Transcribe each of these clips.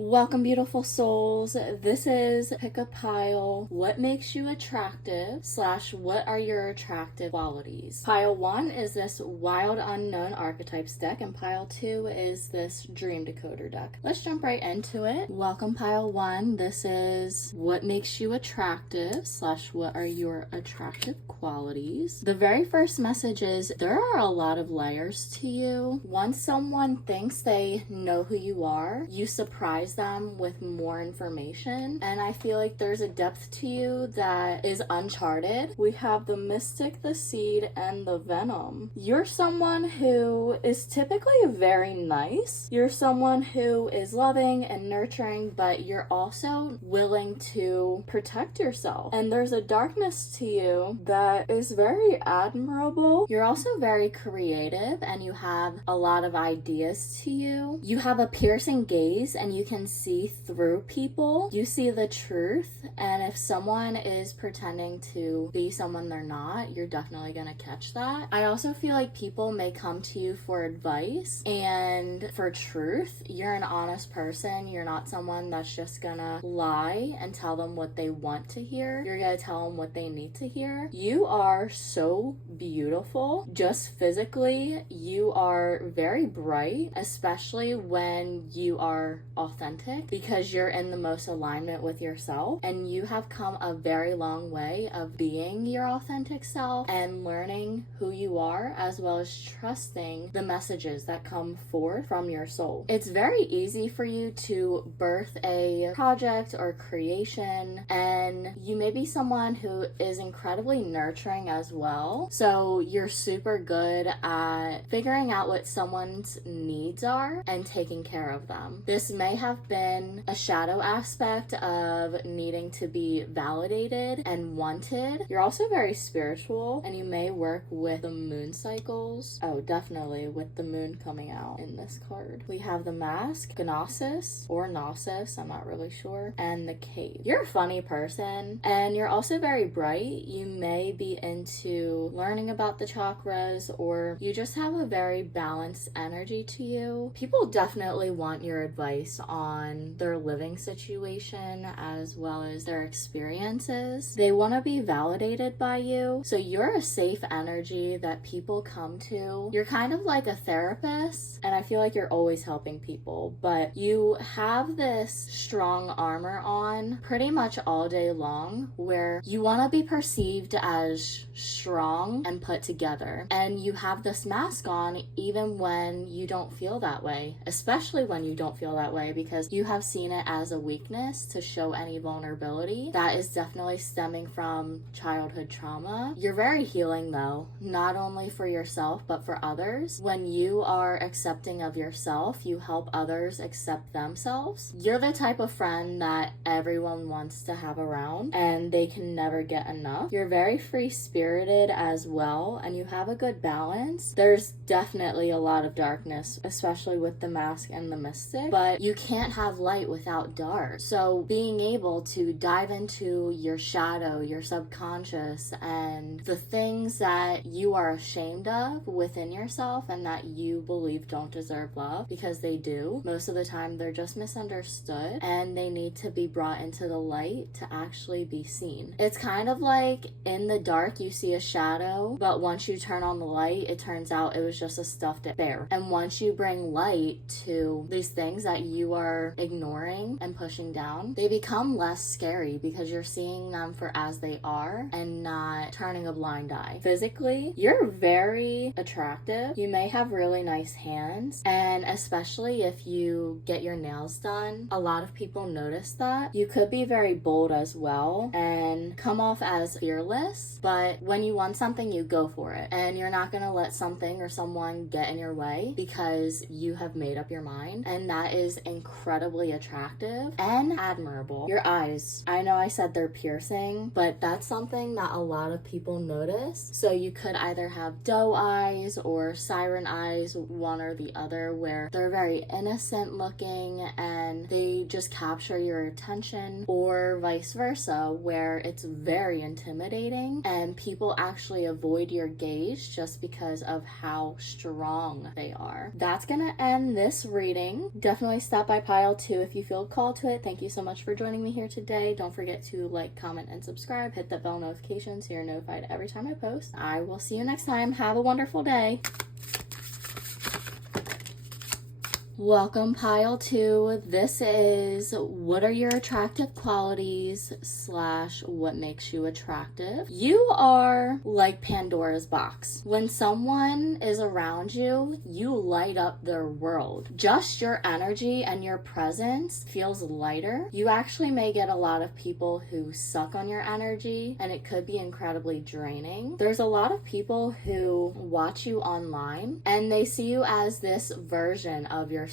Welcome, beautiful souls. This is Pickapile. What makes you attractive / what are your attractive qualities? Pile 1 is this wild unknown archetypes deck, and pile 2 is this dream decoder deck. Let's jump right into it. Welcome, pile 1. This is what makes you attractive / what are your attractive qualities. The very first message is there are a lot of layers to you. Once someone thinks they know who you are, you surprise them with more information, and I feel like there's a depth to you that is uncharted. We have the mystic, the seed, and the venom. You're someone who is typically very nice. You're someone who is loving and nurturing, but you're also willing to protect yourself. And there's a darkness to you that is very admirable. You're also very creative, and you have a lot of ideas to you. You have a piercing gaze, and you can see through people. You see the truth, and if someone is pretending to be someone they're not, you're definitely gonna catch that. I also feel like people may come to you for advice and for truth. You're an honest person. You're not someone that's just gonna lie and tell them what they want to hear. You're gonna tell them what they need to hear. You are so beautiful. Just physically, you are very bright, especially when you are authentic, because you're in the most alignment with yourself, and you have come a very long way of being your authentic self and learning who you are, as well as trusting the messages that come forth from your soul. It's very easy for you to birth a project or creation, and you may be someone who is incredibly nurturing as well. So you're super good at figuring out what someone's needs are and taking care of them. This may have been a shadow aspect of needing to be validated and wanted. You're also very spiritual, and you may work with the moon cycles. Oh, definitely with the moon coming out in this card. We have the mask, Gnosis or Gnosis, I'm not really sure, and the cave. You're a funny person, and you're also very bright. You may be into learning about the chakras, or you just have a very balanced energy to you. People definitely want your advice on their living situation as well as their experiences. They want to be validated by you, so you're a safe energy that people come to. You're kind of like a therapist, and I feel like you're always helping people, but you have this strong armor on pretty much all day long, where you want to be perceived as strong and put together, and you have this mask on even when you don't feel that way, especially when you don't feel that way, because you have seen it as a weakness to show any vulnerability. That is definitely stemming from childhood trauma. You're very healing though, not only for yourself but for others. When you are accepting of yourself, you help others accept themselves. You're the type of friend that everyone wants to have around, and they can never get enough. You're very free-spirited as well, and you have a good balance. There's definitely a lot of darkness, especially with the mask and the mystic, but you can't have light without dark. So being able to dive into your shadow, your subconscious, and the things that you are ashamed of within yourself and that you believe don't deserve love, because they do. Most of the time they're just misunderstood, and they need to be brought into the light to actually be seen. It's kind of like in the dark you see a shadow, but once you turn on the light, it turns out it was just a stuffed bear. And once you bring light to these things that you are ignoring and pushing down, they become less scary because you're seeing them for as they are and not turning a blind eye. Physically, you're very attractive. You may have really nice hands, and especially if you get your nails done, a lot of people notice that. You could be very bold as well and come off as fearless, but when you want something, you go for it, and you're not gonna let something or someone get in your way because you have made up your mind, and that is incredibly attractive and admirable. Your eyes, I know I said they're piercing, but that's something that a lot of people notice. So you could either have doe eyes or siren eyes, one or the other, where they're very innocent looking and they just capture your attention, or vice versa, where it's very intimidating and people actually avoid your gaze just because of how strong they are. That's gonna end this reading. Definitely stop by pile 2 if you feel called to it. Thank you so much for joining me here today. Don't forget to like, comment, and subscribe. Hit that bell notification so you're notified every time I post. I will see you next time. Have a wonderful day. Welcome, pile 2. This is what are your attractive qualities / what makes you attractive. You are like Pandora's box. When someone is around you, you light up their world. Just your energy and your presence feels lighter. You actually may get a lot of people who suck on your energy, and it could be incredibly draining. There's a lot of people who watch you online and they see you as this version of yourself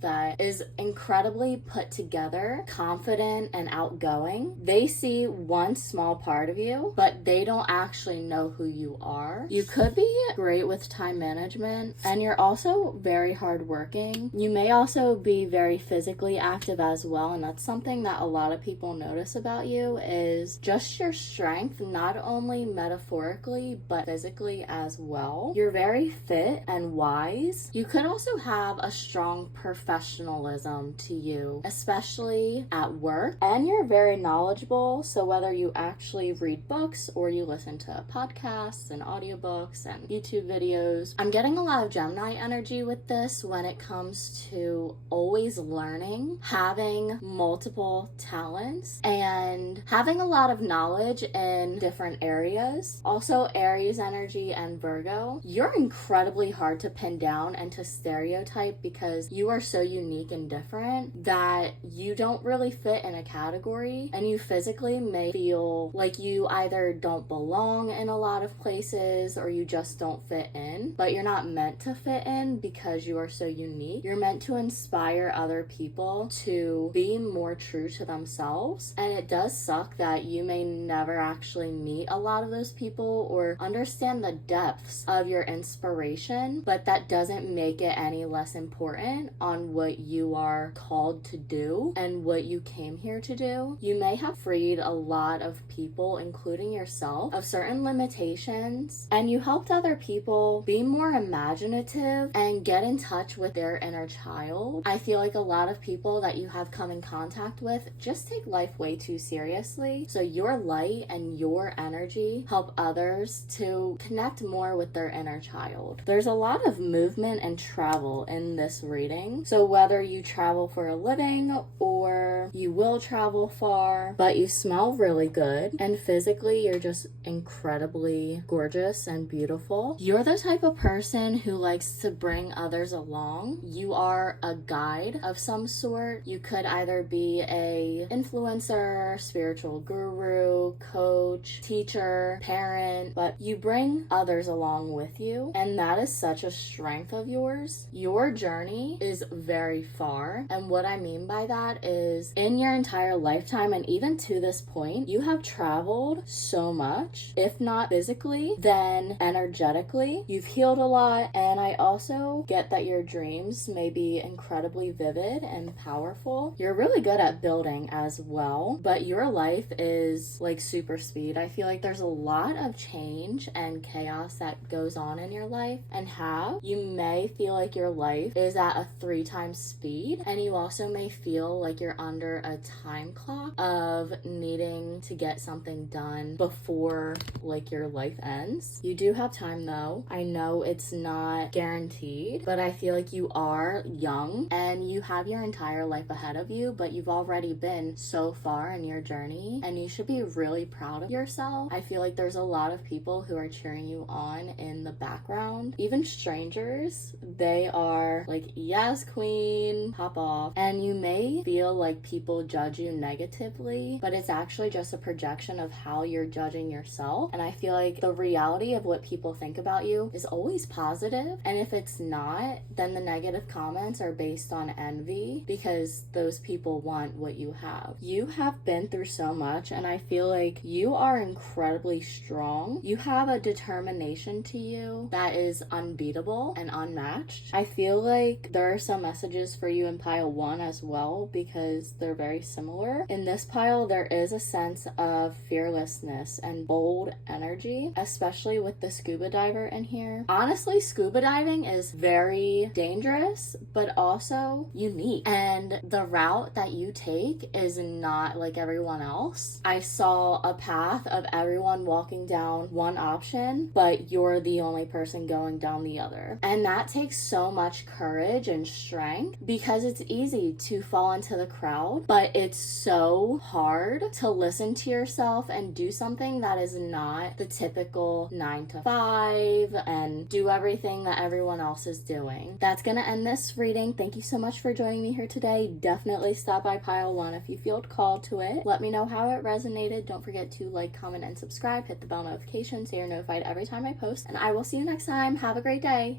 that is incredibly put together, confident, and outgoing. They see one small part of you, but they don't actually know who you are. You could be great with time management, and you're also very hardworking. You may also be very physically active as well, and that's something that a lot of people notice about you is just your strength, not only metaphorically, but physically as well. You're very fit and wise. You could also have a strong professionalism to you, especially at work, and you're very knowledgeable. So whether you actually read books or you listen to podcasts and audiobooks and YouTube videos, I'm getting a lot of Gemini energy with this when it comes to always learning, having multiple talents, and having a lot of knowledge in different areas. Also Aries energy and Virgo, you're incredibly hard to pin down and to stereotype because you are so unique and different that you don't really fit in a category, and you physically may feel like you either don't belong in a lot of places or you just don't fit in, but you're not meant to fit in because you are so unique. You're meant to inspire other people to be more true to themselves, and it does suck that you may never actually meet a lot of those people or understand the depths of your inspiration, but that doesn't make it any less important on what you are called to do and what you came here to do. You may have freed a lot of people, including yourself, of certain limitations, and you helped other people be more imaginative and get in touch with their inner child. I feel like a lot of people that you have come in contact with just take life way too seriously. So your light and your energy help others to connect more with their inner child. There's a lot of movement and travel in this reading. So whether you travel for a living or you will travel far, but you smell really good and physically you're just incredibly gorgeous and beautiful. You're the type of person who likes to bring others along. You are a guide of some sort. You could either be a influencer, spiritual guru, coach, teacher, parent, but you bring others along with you, and that is such a strength of yours. Your journey is very far, and what I mean by that is in your entire lifetime and even to this point, you have traveled so much, if not physically, then energetically. You've healed a lot, and I also get that your dreams may be incredibly vivid and powerful. You're really good at building as well, but your life is like super speed. I feel like there's a lot of change and chaos that goes on in your life, and how you may feel like your life is at a 3 times speed, and you also may feel like you're under a time clock of needing to get something done before like your life ends. You do have time though. I know it's not guaranteed, but I feel like you are young and you have your entire life ahead of you, but you've already been so far in your journey and you should be really proud of yourself. I feel like there's a lot of people who are cheering you on in the background, even strangers. They are like, yes, queen, pop off. And you may feel like people judge you negatively, but it's actually just a projection of how you're judging yourself. And I feel like the reality of what people think about you is always positive. And if it's not, then the negative comments are based on envy because those people want what you have. You have been through so much, and I feel like you are incredibly strong. You have a determination to you that is unbeatable and unmatched. I feel like there are some messages for you in pile 1 as well, because they're very similar. In this pile, there is a sense of fearlessness and bold energy, especially with the scuba diver in here. Honestly, scuba diving is very dangerous, but also unique. And the route that you take is not like everyone else. I saw a path of everyone walking down one option, but you're the only person going down the other. And that takes so much courage and strength, because it's easy to fall into the crowd, but it's so hard to listen to yourself and do something that is not the typical 9 to 5 and do everything that everyone else is doing. That's gonna end this reading. Thank you so much for joining me here today. Definitely stop by pile 1 if you feel called to it. Let me know how it resonated. Don't forget to like, comment, and subscribe. Hit the bell notification so you're notified every time I post, and I will see you next time. Have a great day.